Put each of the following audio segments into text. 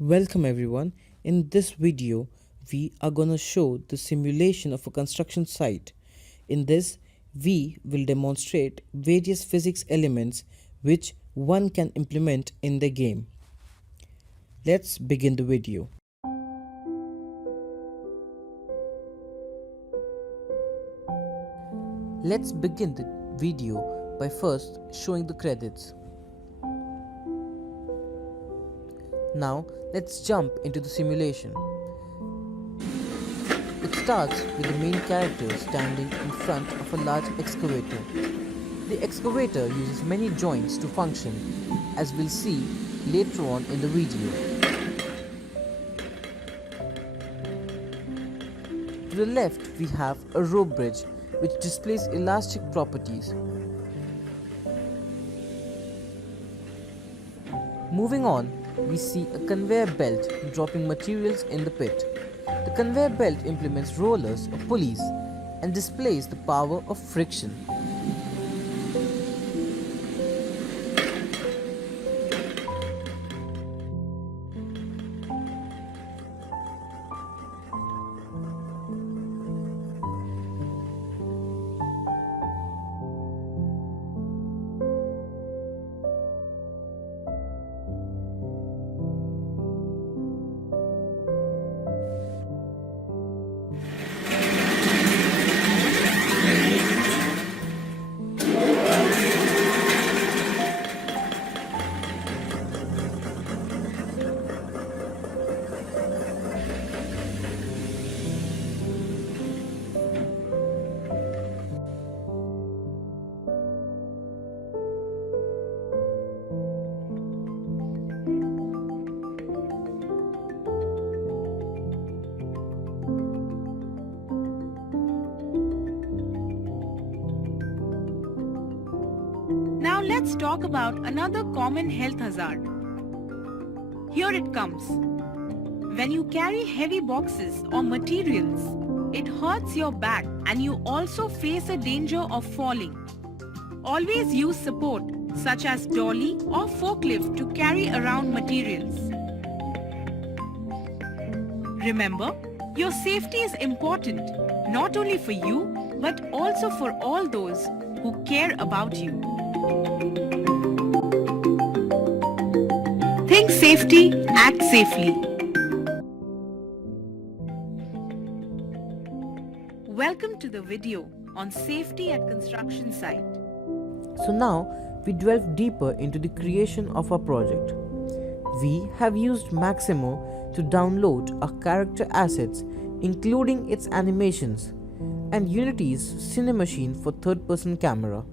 Welcome everyone. In this video, we are gonna show the simulation of a construction site. In this, we will demonstrate various physics elements which one can implement in the game. Let's begin the video. Let's begin the video by first showing the credits. Now, let's jump into the simulation. It starts with the main character standing in front of a large excavator. The excavator uses many joints to function, as we'll see later on in the video. To the left, we have a rope bridge which displays elastic properties. Moving on, we see a conveyor belt dropping materials in the pit. The conveyor belt implements rollers or pulleys and displays the power of friction. Now let's talk about another common health hazard. Here it comes. When you carry heavy boxes or materials, it hurts your back and you also face a danger of falling. Always use support such as dolly or forklift to carry around materials. Remember, your safety is important not only for you but also for all those who care about you. Think safety, act safely. Welcome to the video on safety at construction site. So now we delve deeper into the creation of our project. We have used Mixamo to download our character assets including its animations and Unity's Cinemachine for third-person camera.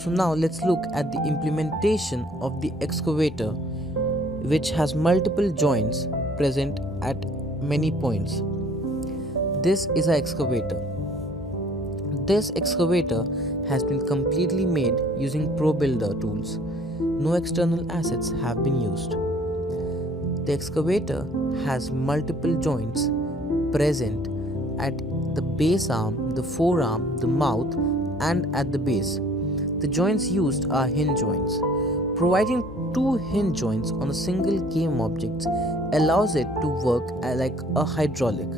So now let's look at the implementation of the excavator, which has multiple joints present at many points. This is our excavator. This excavator has been completely made using ProBuilder tools. No external assets have been used. The excavator has multiple joints present at the base arm, the forearm, the mouth, and at the base. The joints used are hinge joints. Providing two hinge joints on a single game object allows it to work like a hydraulic.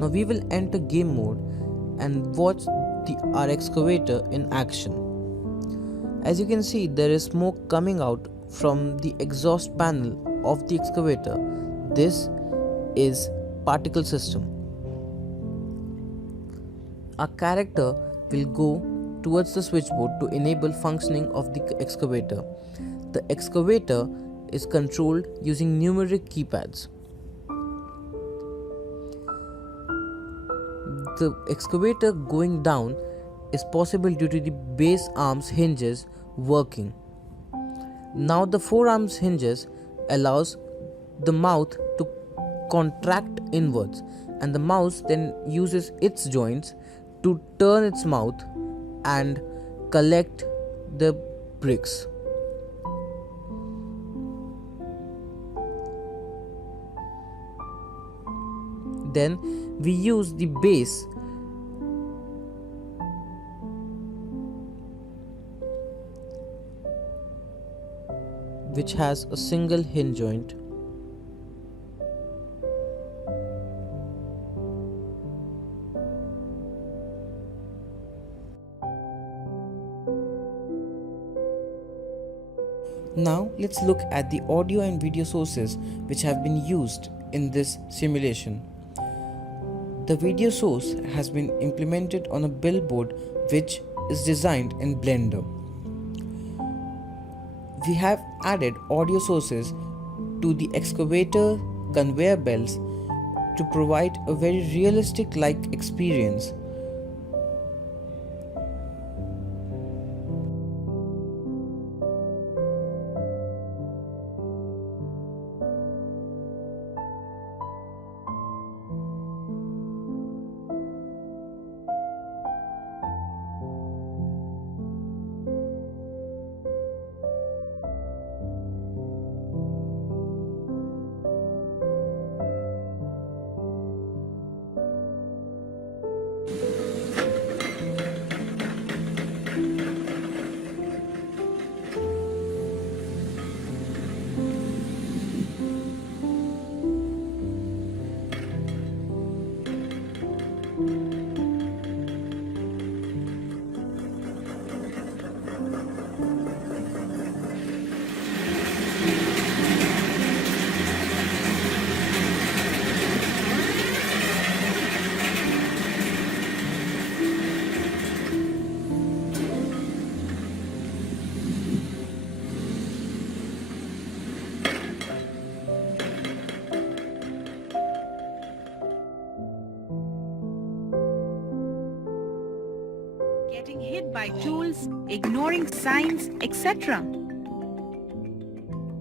Now we will enter game mode and watch our excavator in action. As you can see, there is smoke coming out from the exhaust panel of the excavator. This is particle system. Our character will go towards the switchboard to enable functioning of the excavator. The excavator is controlled using numeric keypads. The excavator going down is possible due to the base arms hinges working. Now the forearms hinges allows the mouth to contract inwards, and the mouse then uses its joints to turn its mouth and collect the bricks. Then we use the base which has a single hinge joint. Now let's look at the audio and video sources which have been used in this simulation. The video source has been implemented on a billboard which is designed in Blender. We have added audio sources to the excavator conveyor belts to provide a very realistic like experience. Getting hit by tools, ignoring signs, etc.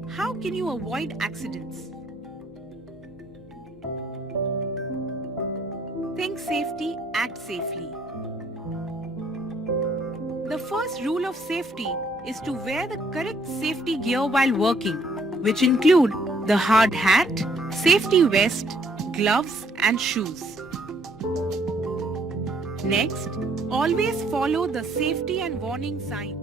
How can you avoid accidents? Think safety, act safely. The first rule of safety is to wear the correct safety gear while working, which include the hard hat, safety vest, gloves and shoes. Next, always follow the safety and warning signs.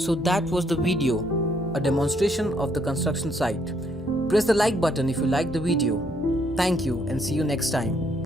So that was the video, a demonstration of the construction site. Press the like button if you liked the video. Thank you and see you next time.